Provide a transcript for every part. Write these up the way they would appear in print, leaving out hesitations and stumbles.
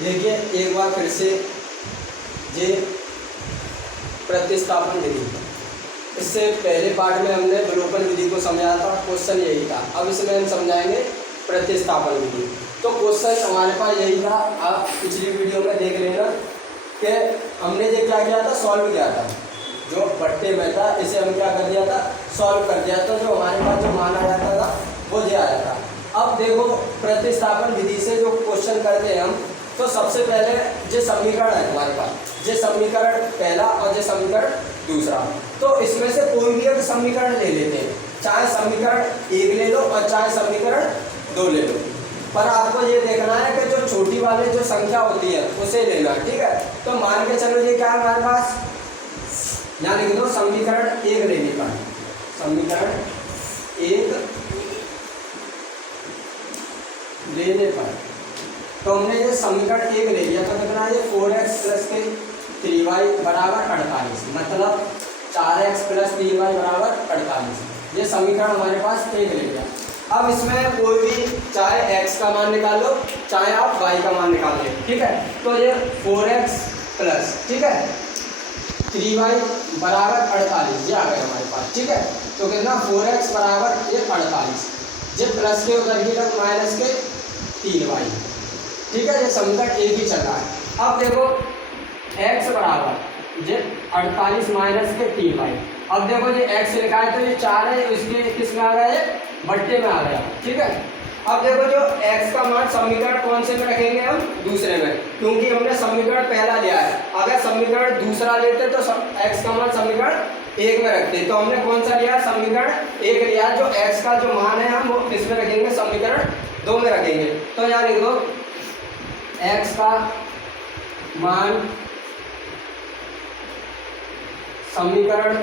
देखिए एक बार फिर से ये प्रतिस्थापन विधि, इससे पहले पार्ट में हमने विलोपन विधि को समझाया था, क्वेश्चन यही था। अब इसमें हम समझाएंगे प्रतिस्थापन विधि। तो क्वेश्चन हमारे पास यही था, आप पिछली वीडियो में देख लेना कि हमने ये क्या किया था, सॉल्व किया था। जो बट्टे में था इसे हम क्या कर दिया था, सॉल्व कर दिया था। जो हमारे पास जो मान आ जाता था वो ये आया था। अब देखो प्रतिस्थापन विधि से जो क्वेश्चन करते हैं हम, तो सबसे पहले जो समीकरण है हमारे पास, ये समीकरण पहला और ये समीकरण दूसरा, तो इसमें से कोई भी एक समीकरण ले लेते हैं, चाहे समीकरण 1 ले लो और चाहे समीकरण 2 ले लो। पर आपको ये देखना है कि जो छोटी वाली जो संख्या होती है उसे लेना है, ठीक है। तो मान के चलो ये क्या है हमारे पास, यहाँ लिख दो समीकरण 1 लेने का, समीकरण 1 लेने पर तो हमने ये समीकरण 1 ले लिया, तो कितना है, 4x + 3y बराबर 48, मतलब 4x + 3y बराबर 48। ये समीकरण हमारे पास 1 ले लिया। अब इसमें कोई भी, चाहे x का मान निकाल लो, चाहे आप y का मान निकाल लो, ठीक है। तो ये 4x प्लस, ठीक है, 3y बराबर 48 ये आ गया हमारे पास, ठीक है। तो कितना, 4x बराबर ये 48, ये प्लस के उधर की तरफ माइनस के 3y, ठीक है। ये समीकरण 1 ही चल रहा है। अब देखो x बराबर ये 48 माइनस के 3y। अब देखो ये x लिखा है तो ये 4 है, इसके किस में आ गया, ये बट्टे में आ गया, ठीक है। अब देखो जो x का मान समीकरण कौन से में रखेंगे हम, दूसरे में, क्योंकि हमने समीकरण पहला लिया है। अगर समीकरण दूसरा लेते तो x का मान समीकरण 1 में रखते, तो हमने कौन सा लिया, समीकरण 1 लिया। जो x का जो मान है हम वो किस में रखेंगे, समीकरण 2 में रखेंगे। तो यहाँ लिख दो x का मान समीकरण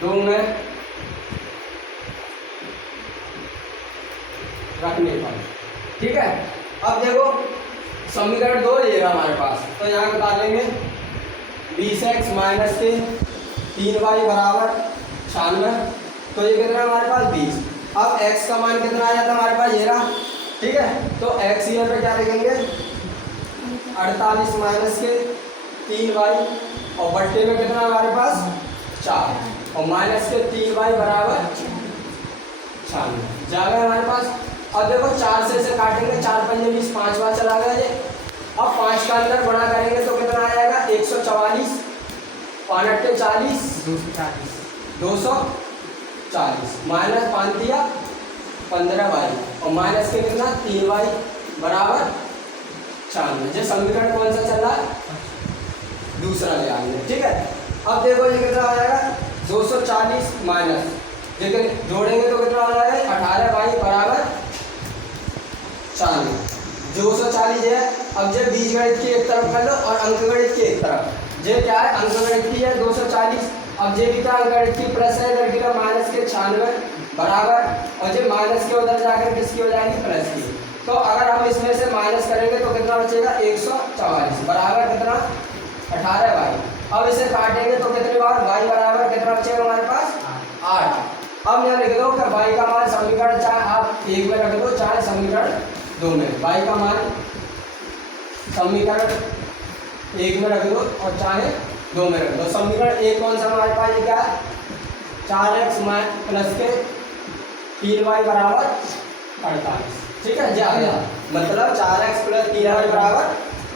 2 में रखने पर, ठीक है। अब देखो समीकरण 2 ये रहा हमारे पास, तो यहाँ बता देंगे 20x माइनस के 3y बराबर 96, तो ये कितना हमारे पास 20। अब x का मान कितना आ जाता है हमारे पास, ये रहा, ठीक है। तो x यहाँ पे क्या लिखेंगे, 48 माइनस के 3y, और बट्टे में कितना हमारे पास 4, और माइनस के 3y बराबर 96 जाएगा हमारे पास। अब देखो 4 से इसे काटेंगे, 4 × 5 = 20, 5 बार चला गया ये। अब 5 का अंदर बड़ा करेंगे तो कितना आ जाएगा, 144, 5 × 40, 240, माइनस 5 दिया 15y, और माइनस के कितना 3y बराबर 96। ये समीकरण कौन सा चल रहा है, दूसरा ले आएंगे, ठीक है। अब देखो ये कितना आ जाएगा, 240 माइनस, लेकिन जोड़ेंगे तो कितना आ जाएगा, 18y बराबर 40। 240 है। अब जो बीजगणित की एक तरफ कर लो और अंकगणित की एक तरफ, ये क्या है, अंकगणित की है 240, अब ये भी क्या अंकगणित की प्लस है, इधर की तरफ माइनस के 96 बराबर, और जो माइनस के उधर जाकर किसकी हो जाएगी, प्लस की। तो अगर हम इसमें से माइनस करेंगे तो कितना बचेगा, 144 बराबर कितना, 18y। अब इसे काटेंगे तो कितनी बार, y बराबर कितना बचेगा हमारे पास, 8। अब यहाँ लिख दो कि y का मान समीकरण, चाहे आप 1 में रख दो चाहे समीकरण 2 में, y का मान समीकरण 1 में रख दो और चाहे 2 में रख दो। समीकरण 1 कौन सा हमारे पास, ये क्या है, 4x प्लस के 3y बराबर 48, ठीक है। जा गया, मतलब 4x + 3y बराबर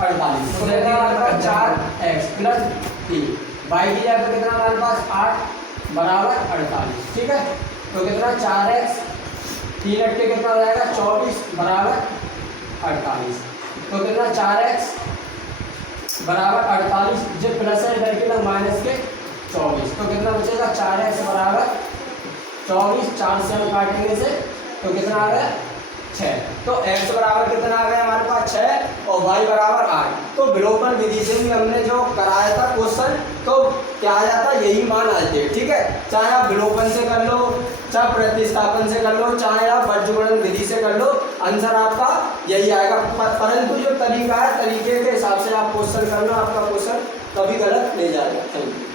48, तो कितना हमारे पास 4x + 3, y की जगह पे कितना हमारे पास 8 बराबर 48, ठीक है। तो कितना 4x 3 8 के कितना हो जाएगा, 24 बराबर 48, तो कितना 4x बराबर 48, जो प्लस है इधर की तरफ माइनस के 24, तो कितना बचेगा, 4x बराबर 24, 4 से हम काटेंगे से तो कितना आ गया, 6। तो x बराबर कितना आ गया हमारे पास 6 और y बराबर 8। तो विलोपन विधि से भी हमने जो कराया था क्वेश्चन, तो क्या आ जाता, यही मान आ जाते, ठीक है। चाहे आप विलोपन से कर लो, चाहे प्रतिस्थापन से कर लो, चाहे आप वर्गीकरण विधि से कर लो, आंसर आपका यही आएगा। परंतु जो तरीका है, तरीके के हिसाब से आप क्वेश्चन करना, आपका क्वेश्चन कभी गलत नहीं जाएगा। Thank you.